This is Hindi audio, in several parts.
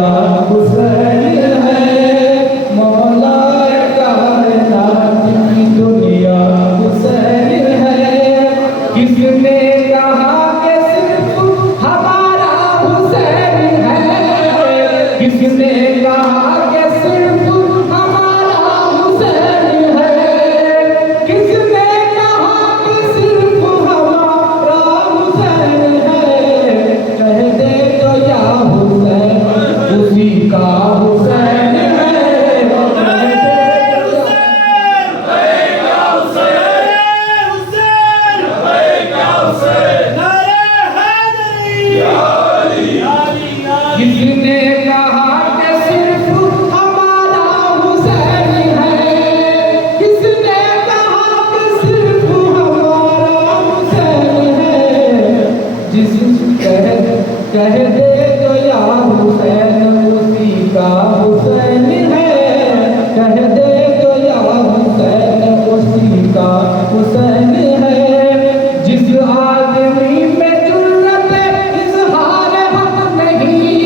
दुनिया हुसैन है, मौला कायनात की दुनिया हुसैन है। किसने कहा कि सिर्फ हमारा हुसैन है, किसने कहा कि सिर्फ हमारा हुसैन है, किसने कहा कि सिर्फ हमारा हुसैन है। कह दे तो या हुसैन उसी का हुसैन है। किसने कहा कि सिर्फ हमारा हुसैन है, किसने कहा कि सिर्फ हमारा हुसैन है। जिस कह दे तो या हुसैन उसी का हुसैन है, कह दे तो या हुसैन उसी का हुसैन है। जिस आदमी में जुर्रत इज़हार हक नहीं,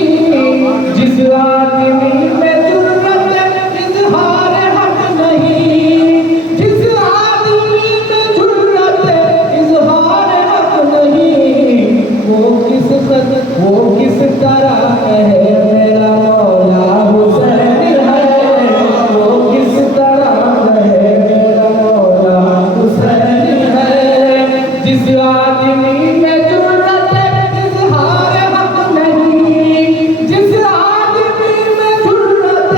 जिस आदमी में जुर्रत इज़हार हक नहीं, जिस आदमी में जुर्रत इज़हार हक नहीं, वो किस तरह कहे मेरा मौला हुसैन है, वो किस तरह कहे मेरा मौला हुसैन है। जिस आदमी में जुर्रत इज़हार हक नहीं, जिस आदमी में जुर्रत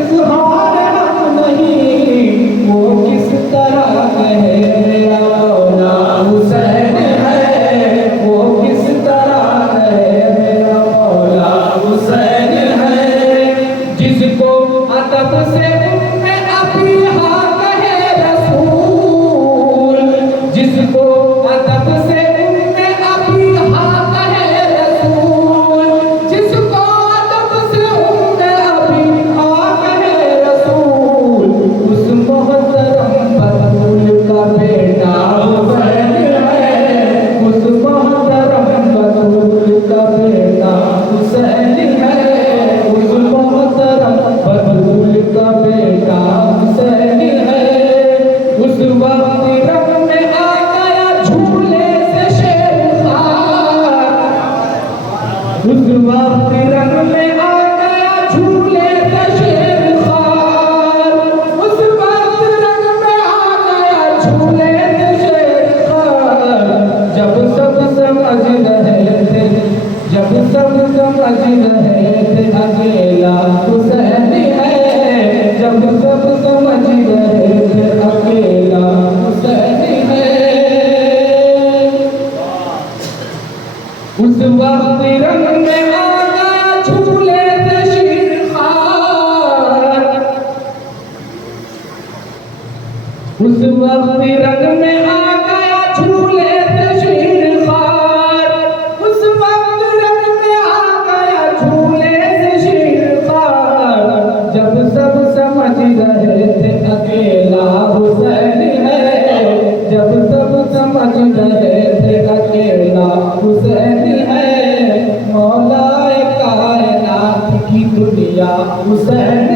इज़हार हक नहीं, वो किस तरह कहे मेरा मौला हुसैन है, वो किस तरह कहे मेरा मौला हुसैन है। जिसको अदब से उम्मे अबीहा कहे रसूल, जिसको अदब से उम्मे अबीहा कहे रसूल, जिसको अदब से उम्मे अबीहा कहे रसूल, उस मोहतरम बतूल का बेटा हुसैन है, उस मोहतरम बतूल का बेटा हुसैन है, उस मोहतरम बतूल का बेटा हुसैन है। उस वक्त रंग में आ गया झूले से शेरखार, उस वक्त रंग में आ गया झूले से शेरखार, उस वक्त रंग में आ गया झूले से शेरखार। जब सब समझ रहे थे, जब सब समझ रहे थे अकेला हुसैन है, जब सब समझ रहे थे अकेला हुसैन है। उस वक्त रंग में आ गया झूले से शेरखार, उस वक्त रंग में आ गया झूले से शेरखार, उस वक्त रंग में आ गया झूले से शेरखार। जब सब समझ रहे थे अकेला हुसैन है, जब सब समझ रहे थे अकेला हुसैन है, मौला कायनात की दुनिया हुसैन